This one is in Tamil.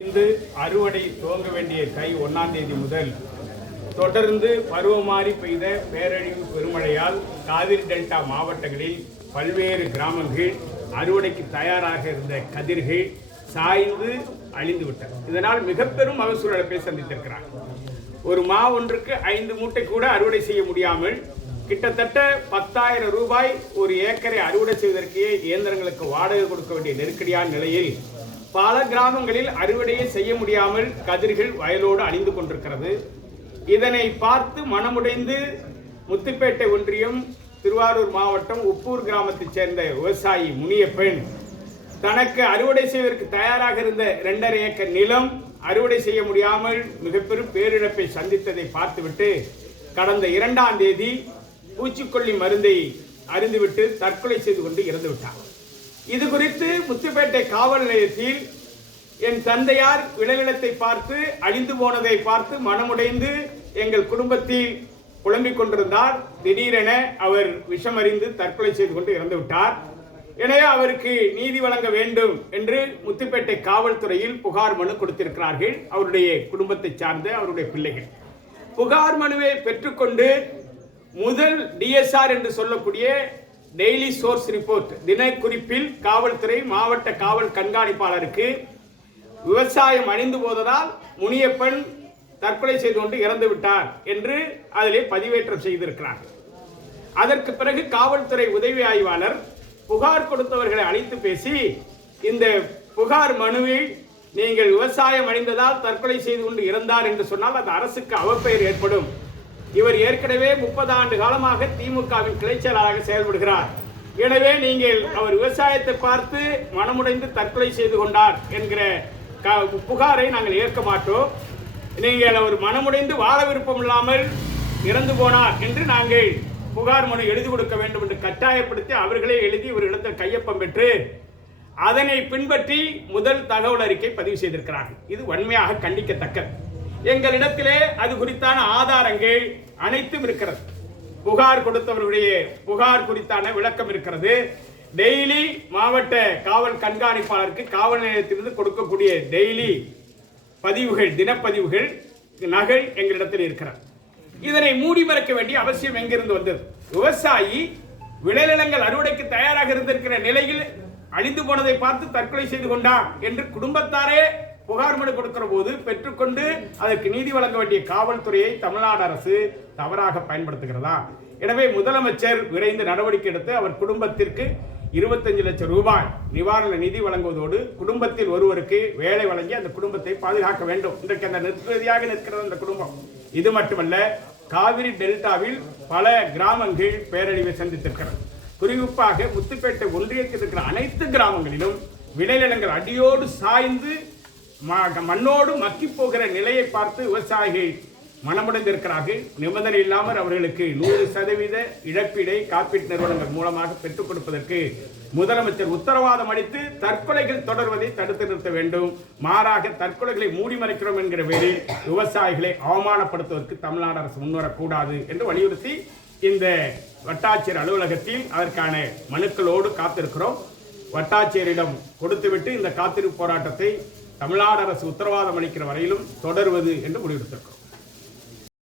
இருந்து அறுவடை துவங்க வேண்டிய தை ஒன்னாம் தேதி முதல் தொடர்ந்து பருவமாறி பெய்த பேரழிவு பெருமழையால் காவிரி டெல்டா மாவட்டங்களில் பல்வேறு கிராமங்கள் அறுவடைக்கு தயாராக இருந்த கதிர்கள் சாய்ந்து அழிந்து விட்டன இதனால் மிக பெரும் மகசூல் இழப்பை சந்தித்திருக்கிறார். ஒரு மா ஒன்றுக்கு ஐந்து மூட்டை கூட அறுவடை செய்ய முடியாமல் கிட்டத்தட்ட பத்தாயிரம் ரூபாய் ஒரு ஏக்கரை அறுவடை செய்வதற்கே இயந்திரங்களுக்கு வாடகை கொடுக்க வேண்டிய நெருக்கடியான நிலையில் பல கிராமங்களில் அறுவடையை செய்ய முடியாமல் கதிர்கள் வயலோடு அழிந்து கொண்டிருக்கிறது. இதனை பார்த்து மனமுடைந்து முத்துப்பேட்டை ஒன்றியம் திருவாரூர் மாவட்டம் உப்பூர் கிராமத்தைச் சேர்ந்த விவசாயி முனிய பெண் தனக்கு அறுவடை செய்வதற்கு தயாராக இருந்த இரண்டரை ஏக்கர் நிலம் அறுவடை செய்ய முடியாமல் மிகப்பெரும் பேரிழப்பை சந்தித்ததை பார்த்துவிட்டு கடந்த இரண்டாம் தேதி பூச்சிக்கொல்லி மருந்தை அறிந்துவிட்டு தற்கொலை செய்து கொண்டு இறந்துவிட்டார் இது குறித்து முத்துப்பேட்டை காவல் நிலையத்தில் என் தந்தையார் விளைநிலத்தை பார்த்து அழிந்து போனதை பார்த்து மனமுடைந்து எங்கள் குடும்பத்தில் புலம்பிக் கொண்டிருந்தார். திடீரென அவர் விஷமறிந்து தற்கொலை செய்து கொண்டு இறந்து விட்டார் எனவே அவருக்கு நீதி வழங்க வேண்டும் என்று முத்துப்பேட்டை காவல்துறையில் புகார் மனு கொடுத்திருக்கிறார்கள். அவருடைய குடும்பத்தை சார்ந்த அவருடைய பிள்ளைகள். புகார் மனுவை பெற்றுக்கொண்டு முதல் டிஎஸ்ஆர் என்று சொல்லக்கூடிய டெய்லி சோர்ஸ் ரிப்போர்ட் தினக்குறிப்பில் காவல்துறை மாவட்ட காவல் கண்காணிப்பாளருக்கு விவசாயம் அழிந்து போததால் முனியப்பன் தற்கொலை செய்து கொண்டு இறந்து விட்டார் என்று அதிலே பதிவேற்றம் செய்திருக்கிறார். அதற்கு பிறகு காவல்துறை உதவி ஆய்வாளர் புகார் கொடுத்தவர்களை அழைத்து பேசி இந்த புகார் மனுவில் நீங்கள் விவசாயம் அடைந்ததால் தற்கொலை செய்து கொண்டு இறந்தார் என்று சொன்னால் அது அரசுக்கு அவப்பெயர் ஏற்படும். இவர் ஏற்கனவே முப்பது ஆண்டு காலமாக திமுகவின் கிளை செயலாளராக செயல்படுகிறார். எனவே நீங்கள் அவர் விவசாயத்தை பார்த்து மனமுடைந்து தற்கொலை செய்து கொண்டார் என்கிற க- புகாரை நாங்கள் ஏற்க மாட்டோம். நீங்கள் அவர் மனமுடைந்து வாழ விருப்பம் இல்லாமல் இறந்து போனார் என்று நாங்கள் புகார் மனு எழுதி கொடுக்க வேண்டும் என்று கட்டாயப்படுத்தி அவர்களே எழுதி இவரிடத்தில் கையொப்பம் பெற்று அதனை பின்பற்றி முதல் தகவல் அறிக்கை பதிவு செய்திருக்கிறார்கள். இது வன்மையாக கண்டிக்கத்தக்கது. எங்களிடத்திலே அது குறித்தான ஆதாரங்கள் அனைத்தும் இருக்கிறது. புகார் கொடுத்தவர்களுடைய புகார் குறித்தான விளக்கம் இருக்கிறது. டெய்லி மாவட்ட காவல் கண்காணிப்பாளருக்கு காவல் நிலையத்திலிருந்து கொடுக்கக்கூடிய டெய்லி பதிவுகள் தினப்பதிவுகள் நகல் எங்களிடத்தில் இருக்கிறது. இதனை மூடி மறைக்க வேண்டிய அவசியம் எங்கிருந்து வந்தது? விவசாயி விளைநிலங்கள் அறுவடைக்கு தயாராக இருந்திருக்கிற நிலையில் அழிந்து போனதை பார்த்து தற்கொலை செய்து கொண்டார் என்று குடும்பத்தாரே புகார் மனு கொடுக்கிற போது பெற்றுக்கொண்டு அதற்கு நீதி வழங்க வேண்டிய காவல்துறையை தமிழ்நாடு அரசு தவறாக பயன்படுத்துகிறதா? எனவே முதலமைச்சர் விரைந்து நடவடிக்கை எடுத்து அவர் குடும்பத்திற்கு இருபத்தஞ்சு லட்சம் ரூபாய் நிவாரண நிதி வழங்குவதோடு குடும்பத்தில் ஒருவருக்கு வேலை வழங்கி அந்த குடும்பத்தை பாதுகாக்க வேண்டும். இன்றைக்கு அந்த நிர்கதியாக நிற்கிறது அந்த குடும்பம். இது மட்டுமல்ல காவிரி டெல்டாவில் பல கிராமங்கள் பேரழிவை சந்தித்திருக்கிறது. குறிப்பாக முத்துப்பேட்டை ஒன்றியத்தில் இருக்கிற அனைத்து கிராமங்களிலும் விளைநிலங்கள் அடியோடு சாய்ந்து மண்ணோடு மக்கி போகிற நிலையை பார்த்து விவசாயிகள் மனமுடைந்திருக்கிறார்கள் நிபந்தனை இல்லாமல் அவர்களுக்கு நூறு சதவீத இழப்பீடை காப்பீட்டு நிறுவனங்கள் மூலமாக பெற்றுக் கொடுப்பதற்கு முதலமைச்சர் உத்தரவாதம் அளித்து தற்கொலைகள் தொடர்வதை தடுத்து நிறுத்த வேண்டும். மாறாக தற்கொலைகளை மூடி மறைக்கிறோம் என்கிற பேரில் விவசாயிகளை அவமானப்படுத்துவதற்கு தமிழ்நாடு அரசு முன்வரக்கூடாது என்று வலியுறுத்தி இந்த வட்டாட்சியர் அலுவலகத்தில் அதற்கான மனுக்களோடு காத்திருக்கிறோம். வட்டாட்சியரிடம் கொடுத்துவிட்டு இந்த காத்திருப்பு போராட்டத்தை தமிழ்நாடு அரசு உத்தரவாதம் அளிக்கிற வரையிலும் தொடர்வது என்று முடிவெடுத்திருக்கிறோம்.